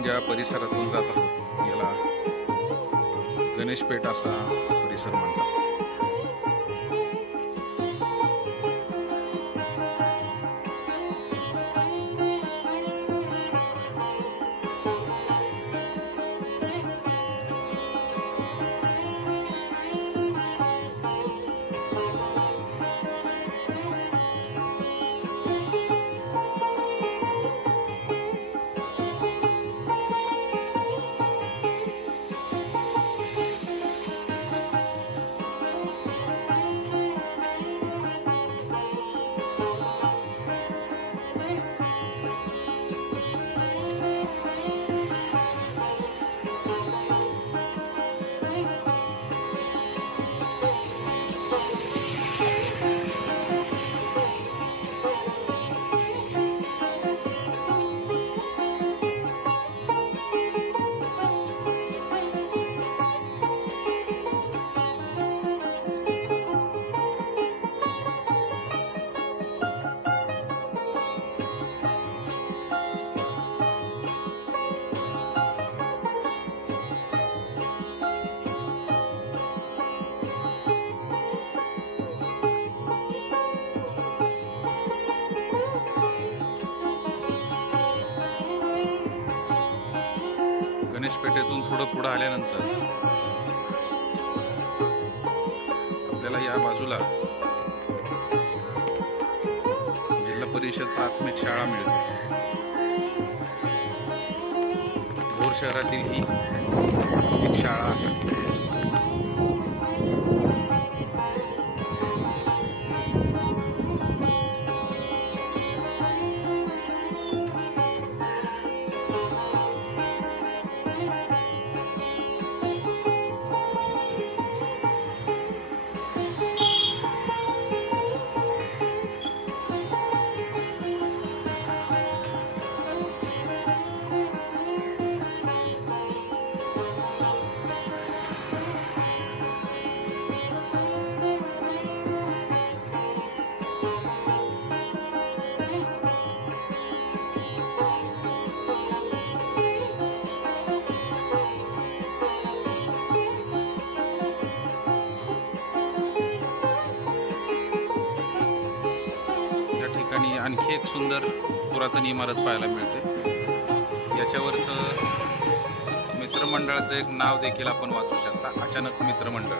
आपण ज्या परिसरातून जात आहोत याला गणेशपेठ असा परिसर म्हणतात. गणेशपेठेतून थोडं पुढे आल्यानंतर आपल्याला या बाजूला जिल्हा परिषद प्राथमिक शाळा मिळते. भोर शहरातील ही एक शाळा आहे. आणखी एक सुंदर पुरातन इमारत पाहायला मिळते. याच्यावरचं मित्रमंडळाचं एक नाव देखील आपण वाचू शकता, अचानक मित्रमंडळ.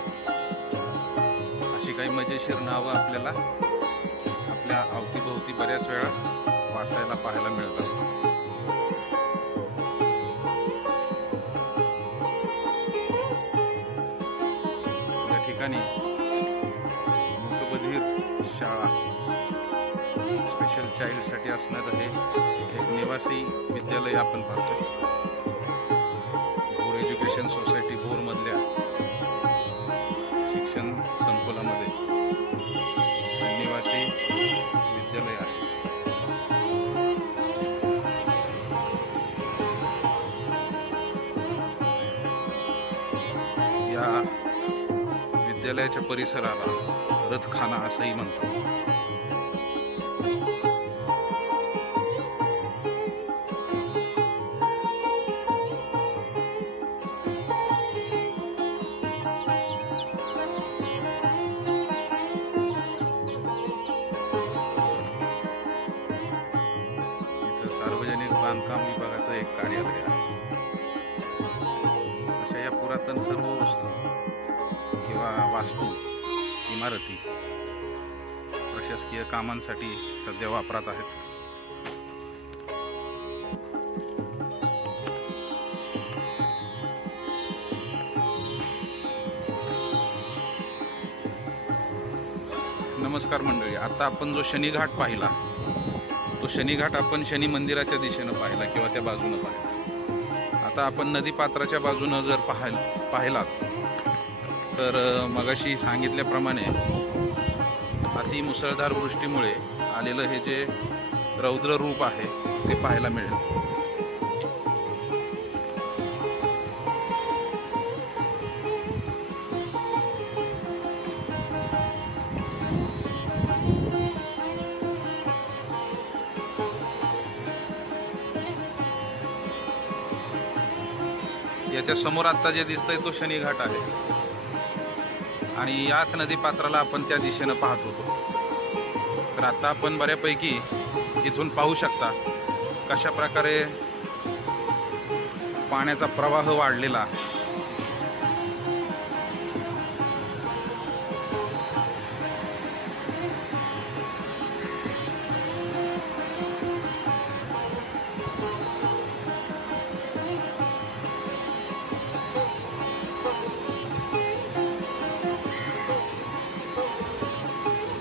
अशी काही मजेशीर नावं आपल्याला आपल्या अवतीभोवती बऱ्याच वेळा वाचायला पाहायला मिळत असतात. या ठिकाणी मूकबधीर शाळा, स्पेशल चाइल्ड साठी असणारं हे एक निवासी विद्यालय आपण पाहतो. भोर एज्युकेशन सोसायटी भोर मधल्या शिक्षण संकुलामध्ये निवासी विद्यालय आहे. या विद्यालयाच्या परिसराला रथखाना असंही म्हणतात. सार्वजनिक बांधकाम विभागाचं एक कार्यालय आहे. अशा या पुरातन सर्व वस्तू किंवा वास्तू, इमारती प्रशासकीय कामांसाठी सध्या वापरात आहेत. नमस्कार मंडळी, आता आपण जो शनिघाट पाहिला तो शनिघाट आपण शनी मंदिराच्या दिशेनं पाहिला किंवा त्या बाजूनं पाहिला. आता आपण नदीपात्राच्या बाजूनं जर पाहिलात तर मगाशी सांगितल्याप्रमाणे अतिमुसळधार वृष्टीमुळे आलेलं हे जे रौद्र रूप आहे ते पाहायला मिळेल. याच्या समोर आता जे दिसतंय तो शनी घाट आहे आणि याच नदी पात्राला आपण त्या दिशेनं पाहत होतो. तर आता आपण बऱ्यापैकी इथून पाहू शकता कशा प्रकारे पाण्याचा प्रवाह वाढलेला.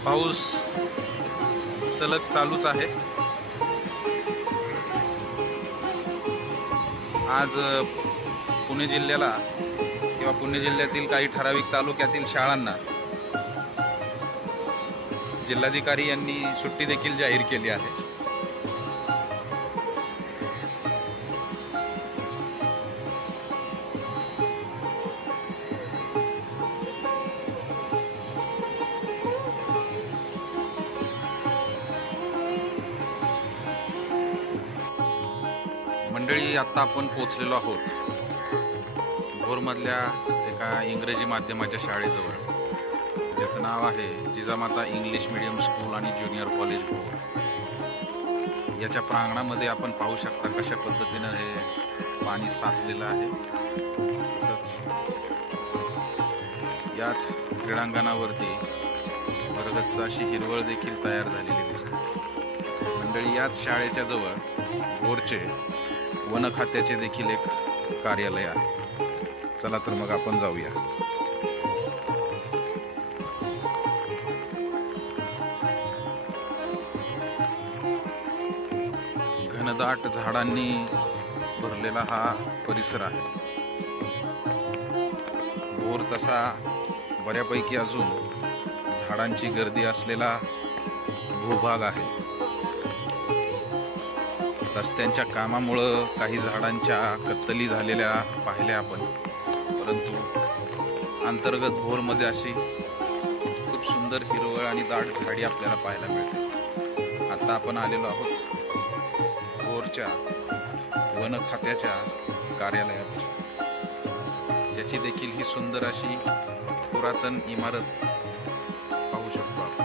पाऊस सलग चालूच आहे. आज पुणे जिल्ह्याला किंवा पुणे जिल्ह्यातील काही ठराविक तालुक्यातील शाळांना जिल्हाधिकारी यांनी सुट्टी देखील जाहीर केली आहे. मंडळी, आता आपण पोहोचलेलो आहोत भोरमधल्या एका इंग्रजी माध्यमाच्या शाळेजवळ, ज्याचं नाव आहे जिजामाता इंग्लिश मीडियम स्कूल आणि ज्युनियर कॉलेज भोर. याच्या प्रांगणामध्ये आपण पाहू शकता कशा पद्धतीनं हे पाणी साचलेलं आहे. तसंच याच क्रीडांगणावरती भरगच्च अशी हिरवळ देखील तयार झालेली दिसते. मंडळी, याच शाळेच्या जवळ भोरचे वन खात्याचे देखील एक कार्यालय आहे. चला तर मग आपण जाऊया. घनदाट झाडांनी भरलेला हा परिसर आहे. भोर तसा बऱ्यापैकी अजून झाडांची गर्दी असलेला भूभाग आहे. रस्त्यांच्या कामामुळं काही झाडांच्या कत्तली झालेल्या पाहिल्या आपण, परंतु अंतर्गत भोरमध्ये अशी खूप सुंदर हिरवळ आणि दाट झाडी आपल्याला पाहायला मिळते. आता आपण आलेलो आहोत भोरच्या वन खात्याच्या कार्यालयात. त्याची देखील ही सुंदर अशी पुरातन इमारत पाहू शकतो आपण.